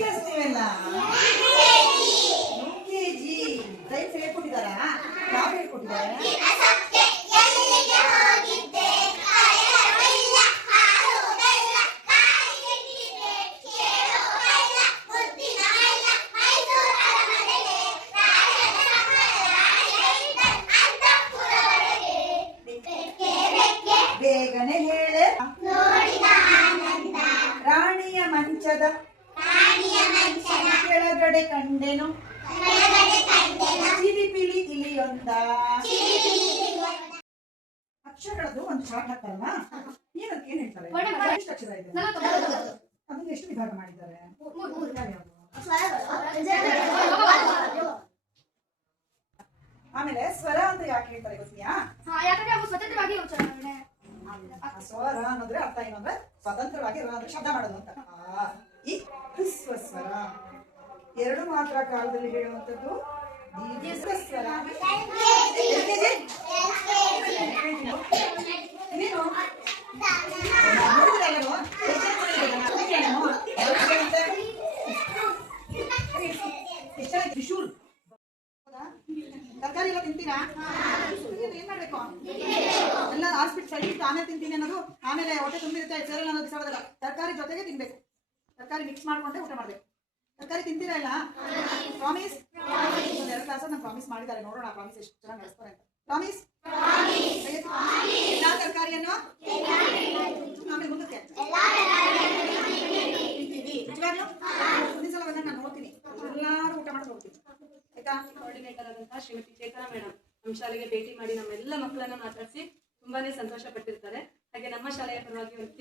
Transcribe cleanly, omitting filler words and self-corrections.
Class ನೀವೆಲ್ಲ? UKG. Rhymes ಹೇಳ್ಕೊಟ್ಟಿದ್ದಾರಾ? ಯಾರು ಹೇಳ್ಕೊಟ್ಟಿದ್ದಾರೆ? ಬೇಗನೆ ಹೇಳೆ. ರಾಣಿಯ ಮಂಚದ ಕೆಳಗಡೆ ಕಂಡೆನು ಚಿಲಿಪಿಲಿ ಇಲಿಯೊಂದ. ಅಕ್ಷರಗಳದ್ದು ಒಂದು ಚಾರ್ಟ್ ಹಾಕ್ತಾರಲ್ಲ, ಏನಂತ ಏನ್ ಹೇಳ್ತಾರೆ? ಎಷ್ಟು ಅಕ್ಷರ ಇದೆ? ಅದನ್ನ ಎಷ್ಟು ವಿಭಾಗ ಮಾಡಿದ್ದಾರೆ? ಆಮೇಲೆ ಸ್ವರ ಅಂತ ಯಾಕೆ ಹೇಳ್ತಾರೆ ಗೊತ್ತಾ? ಸ್ವತಂತ್ರವಾಗಿ ಉಚ್ಚಾರಣೆ. ಸ್ವರ ಅನ್ನೋದ್ರೆ ಅರ್ಥ ಏನು ಅಂದ್ರೆ ಸ್ವತಂತ್ರವಾಗಿ ಶಬ್ದ ಮಾಡೋದು ಅಂತ. ಈ ಹ್ರಸ್ವ ಸ್ವರ ಎರಡು ಮಾತ್ರ ಕಾಲದಲ್ಲಿ ಹೇಳುವಂಥದ್ದು ದೀರ್ಘ ಸ್ವರ. ತ್ರಿಶೂಲ್. ತರಕಾರಿ ಎಲ್ಲ ತಿಂತೀರಾ? ಏನ್ ಮಾಡ್ಬೇಕು? ಎಲ್ಲ ಹಾಸ್ಪಿಟಲ್ ಸೈಡ್ ಇಟ್ಟು ಆಮೇಲೆ ತಿಂತೀನಿ ಅನ್ನೋದು, ಆಮೇಲೆ ಹೊಟ್ಟೆ ತುಂಬಿರುತ್ತೆ ಸೇರಲ್ಲ ಅನ್ನೋದು ಬಿಸಾಡೋದಲ್ಲ. ತರಕಾರಿ ಜೊತೆಗೆ ತಿನ್ಬೇಕು. ತರಕಾರಿ ಮಿಕ್ಸ್ ಮಾಡ್ಕೊಂಡೆ ಊಟ ಮಾಡ್ಬೇಕು. ತರಕಾರಿ ತಿಂತೀರಾ ಇಲ್ಲ? ಪ್ರಾಮಿಸ್? ಎರಡು ಕ್ಲಾಸ್ ನಾನು ಪ್ರಾಮಿಸ್ ಮಾಡಿದ್ದಾರೆ, ನೋಡೋಣ ಪ್ರಾಮಿಸ್ ಎಷ್ಟು ಚೆನ್ನಾಗಿ ನಡೆಸ್ತಾರೆ ಅಂತ. ಪ್ರಾಮಿಸ್? ಎಲ್ಲಾ ತರಕಾರಿಯನ್ನು ಆಮೇಲೆ ಮುಂದಕ್ಕೆ ತಿಂತೀವಿ. ನಿಜವಾಗ್ಲೂ ಮುಂದಿನ ಸಲ ಬಂದಾಗ ನಾನು ನೋಡ್ತೀನಿ, ಎಲ್ಲಾರು ಊಟ ಮಾಡಿ ಹೋಗ್ತೀನಿ. ಆಯ್ತಾ? ಕೋಆರ್ಡಿನೇಟರ್ ಆದಂತಹ ಶ್ರೀಮತಿ ಚೇತನಾ ಮೇಡಮ್ ನಮ್ಮ ಶಾಲೆಗೆ ಭೇಟಿ ಮಾಡಿ ನಮ್ಮೆಲ್ಲ ಮಕ್ಕಳನ್ನ ಮಾತಾಡಿಸಿ ತುಂಬಾನೇ ಸಂತೋಷ ಪಟ್ಟಿರ್ತಾರೆ. ಹಾಗೆ ನಮ್ಮ ಶಾಲೆಯ ಪರವಾಗಿ ಒಂದು